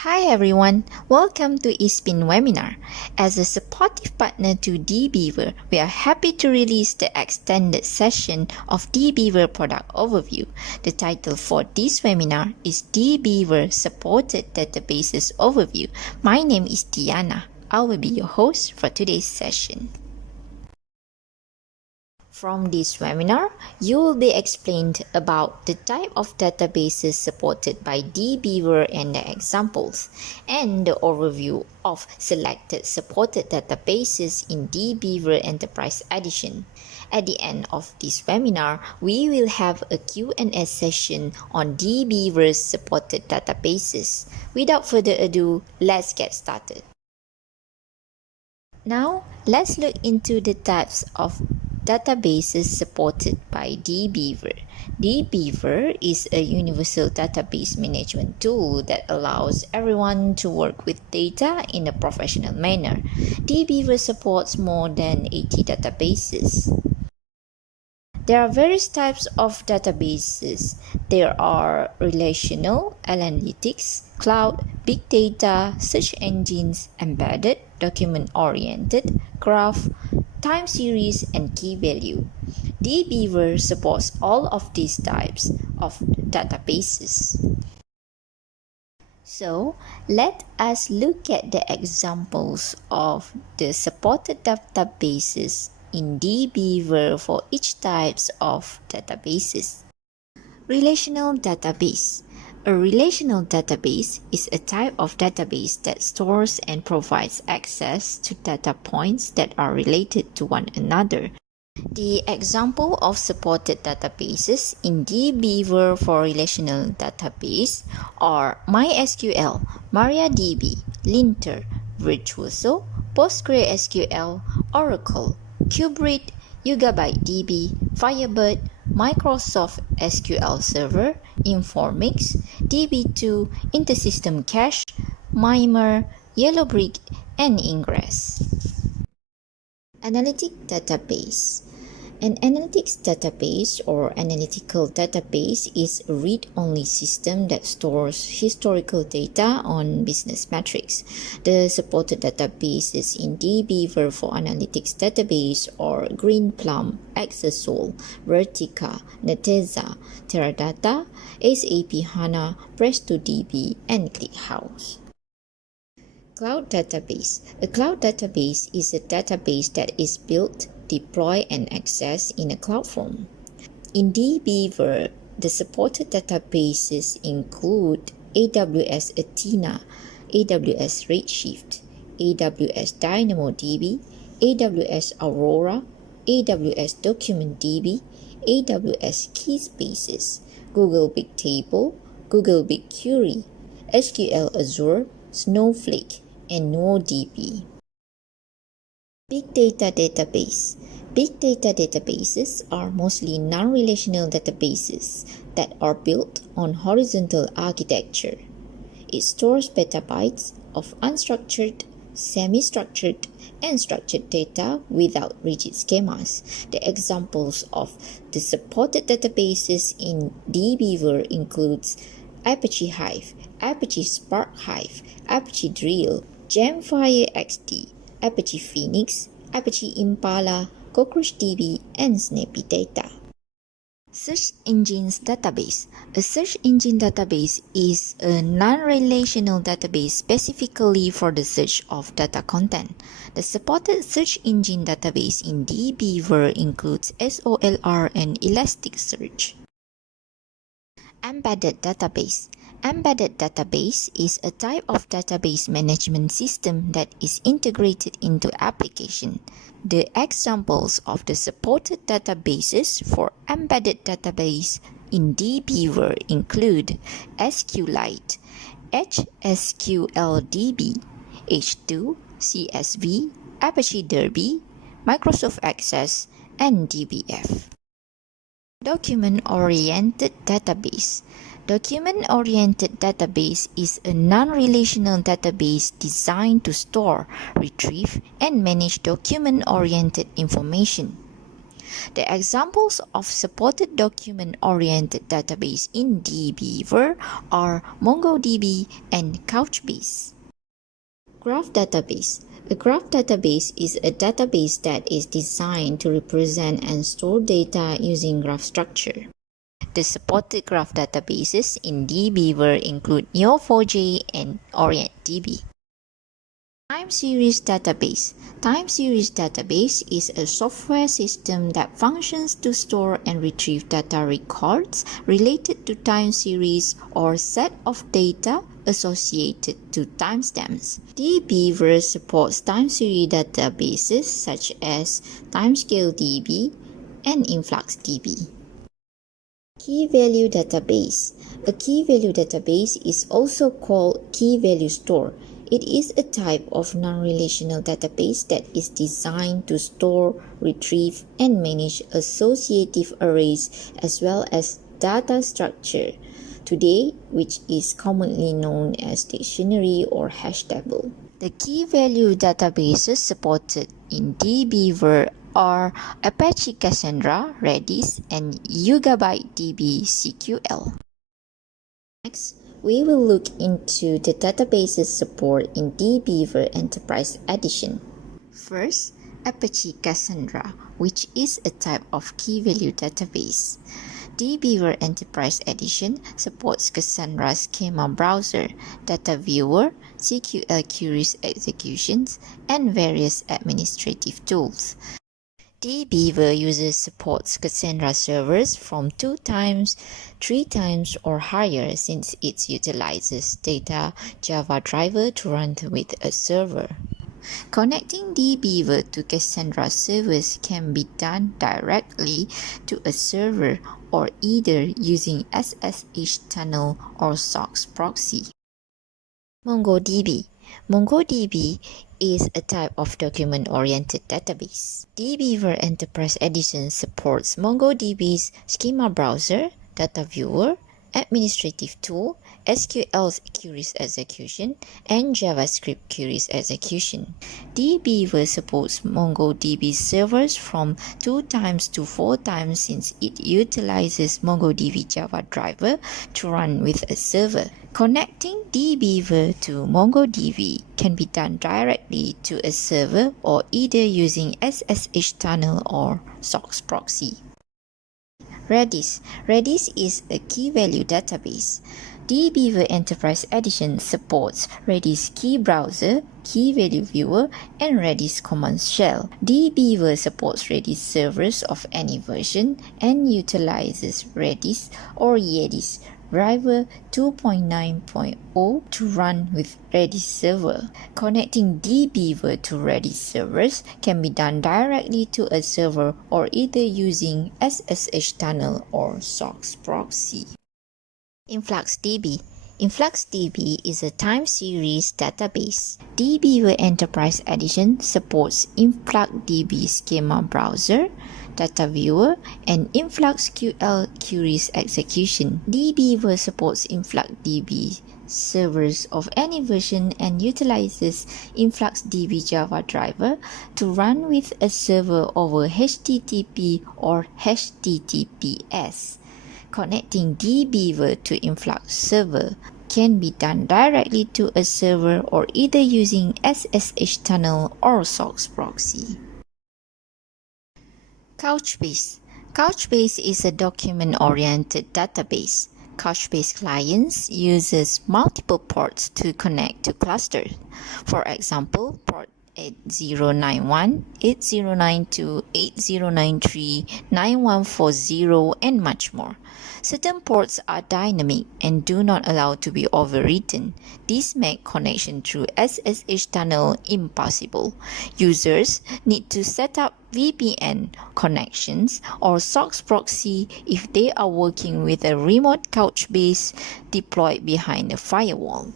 Hi everyone, welcome to eSpin webinar. As a supportive partner to DBeaver, we are happy to release the extended session of DBeaver product overview. The title for this webinar is DBeaver Supported Databases Overview. My name is Diana. I will be your host for today's session. From this webinar, you will be explained about the type of databases supported by DBeaver and the examples, and the overview of selected supported databases in DBeaver Enterprise Edition. At the end of this webinar, we will have a Q&A session on DBeaver's supported databases. Without further ado, let's get started. Now, let's look into the types of databases supported by DBeaver. DBeaver is a universal database management tool that allows everyone to work with data in a professional manner. DBeaver supports more than 80 databases. There are various types of databases. There are relational, analytics, cloud, big data, search engines, embedded, document-oriented, graph, time series, and key value. DBeaver supports all of these types of databases. So, let us look at the examples of the supported databases in DBeaver for each types of databases. Relational database. A relational database is a type of database that stores and provides access to data points that are related to one another. The example of supported databases in DBeaver for relational database are MySQL, MariaDB, Linter, Virtuoso, PostgreSQL, Oracle, Kubernetes, DB, Firebird, Microsoft SQL Server, Informix, DB2, Intersystem Cache, Mimer, Yellowbrick, and Ingress. Analytic database. An analytics database or analytical database is a read-only system that stores historical data on business metrics. The supported databases in DBeaver for analytics database are Greenplum, Exasol, Vertica, Netezza, Teradata, SAP HANA, PrestoDB, and ClickHouse. Cloud database. A cloud database is a database that is built, deploy, and access in a cloud form. In DBeaver, the supported databases include AWS Athena, AWS Redshift, AWS DynamoDB, AWS Aurora, AWS DocumentDB, AWS Keyspaces, Google Bigtable, Google BigQuery, SQL Azure, Snowflake, and MongoDB. Big data database. Big data databases are mostly non-relational databases that are built on horizontal architecture. It stores petabytes of unstructured, semi-structured, and structured data without rigid schemas. The examples of the supported databases in DBeaver includes Apache Hive, Apache Spark Hive, Apache Drill, Gemfire XD, Apache Phoenix, Apache Impala, CockroachDB, and Snappy Data. Search Engines Database. A search engine database is a non-relational database specifically for the search of data content. The supported search engine database in DBeaver includes SOLR and Elasticsearch. Embedded database. Embedded database is a type of database management system that is integrated into application. The examples of the supported databases for embedded database in DBeaver include SQLite, HSQLDB, H2, CSV, Apache Derby, Microsoft Access, and DBF. Document-oriented database. Document-oriented database is a non-relational database designed to store, retrieve, and manage document-oriented information. The examples of supported document-oriented database in DBeaver are MongoDB and Couchbase. Graph database. A graph database is a database that is designed to represent and store data using graph structure. The supported graph databases in DBeaver include Neo4j and OrientDB. Time series database. Time series database is a software system that functions to store and retrieve data records related to time series or set of data associated to timestamps. DBeaver supports time series databases such as TimescaleDB and InfluxDB. Key value database. A key value database is also called key value store. It is a type of non-relational database that is designed to store, retrieve, and manage associative arrays as well as data structure, today which is commonly known as dictionary or hash table. The key value databases supported in DBeaver are Apache Cassandra, Redis, and DB SQL. Next, we will look into the databases support in DBeaver Enterprise Edition. First, Apache Cassandra, which is a type of key value database. DBeaver Enterprise Edition supports Cassandra schema browser, data viewer, SQL queries executions, and various administrative tools. DBeaver uses supports Cassandra servers from 2 times, 3 times, or higher since it utilizes data Java driver to run with a server. Connecting DBeaver to Cassandra servers can be done directly to a server or either using SSH tunnel or SOCKS proxy. MongoDB. MongoDB is a type of document-oriented database. DBeaver Enterprise Edition supports MongoDB's schema browser, data viewer, administrative tool, SQL queries execution, and JavaScript queries execution. DBeaver supports MongoDB servers from 2 times to 4 times since it utilizes MongoDB Java driver to run with a server. Connecting DBeaver to MongoDB can be done directly to a server or either using SSH tunnel or SOCKS proxy. Redis. Redis is a key value database. DBeaver Enterprise Edition supports Redis key browser, key value viewer, and Redis command shell. DBeaver supports Redis servers of any version and utilizes Redis or Redis driver 2.9.0 to run with Redis server. Connecting DBeaver to Redis servers can be done directly to a server or either using SSH tunnel or SOCKS proxy. InfluxDB. InfluxDB is a time series database. DBeaver Enterprise Edition supports InfluxDB schema browser, data viewer, and InfluxQL queries execution. DBeaver supports InfluxDB servers of any version and utilizes InfluxDB Java driver to run with a server over HTTP or HTTPS. Connecting DBeaver to Influx server can be done directly to a server or either using SSH tunnel or SOCKS proxy. Couchbase. Couchbase is a document-oriented database. Couchbase clients uses multiple ports to connect to clusters. For example, port 8091, 8092, 8093, 9140, and much more. Certain ports are dynamic and do not allow to be overwritten. This makes connection through SSH tunnel impossible. Users need to set up VPN connections or SOCKS proxy if they are working with a remote Couchbase deployed behind a firewall.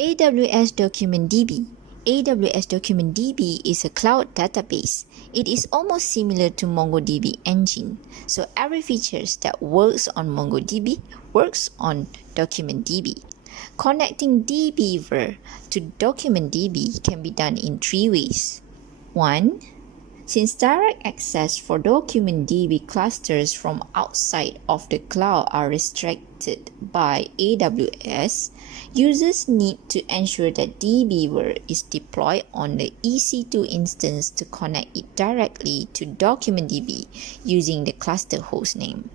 AWS DocumentDB. AWS DocumentDB is a cloud database. It is almost similar to MongoDB engine, so every feature that works on MongoDB works on DocumentDB. Connecting DBeaver to DocumentDB can be done in 3 ways. 1. Since direct access for DocumentDB clusters from outside of the cloud are restricted by AWS, users need to ensure that DBeaver is deployed on the EC2 instance to connect it directly to DocumentDB using the cluster hostname.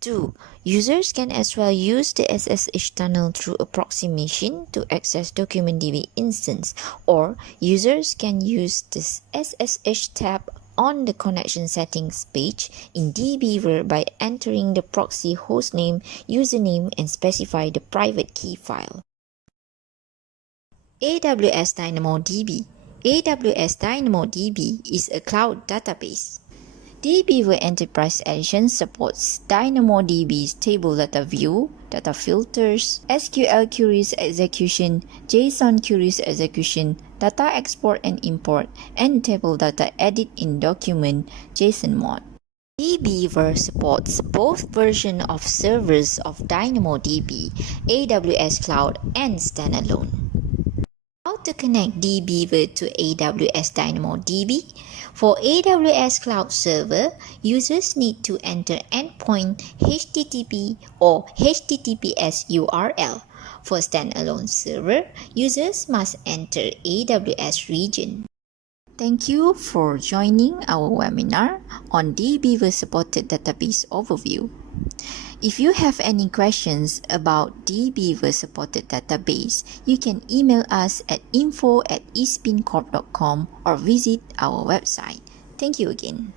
2. Users can as well use the SSH tunnel through approximation to access DocumentDB instance, or users can use this SSH tab on the connection settings page in DBeaver by entering the proxy hostname, username, and specify the private key file. AWS DynamoDB. AWS DynamoDB is a cloud database. DBeaver Enterprise Edition supports DynamoDB's table data view, data filters, SQL queries execution, JSON queries execution, data export and import, and table data edit in document JSON mode. DBeaver supports both versions of servers of DynamoDB, AWS Cloud, and standalone. How to connect DBeaver to AWS DynamoDB? For AWS Cloud Server, users need to enter endpoint HTTP or HTTPS URL. For standalone server, users must enter AWS region. Thank you for joining our webinar on DBeaver Supported Database Overview. If you have any questions about DBeaver Supported Database, you can email us at info@espincorp.com or visit our website. Thank you again.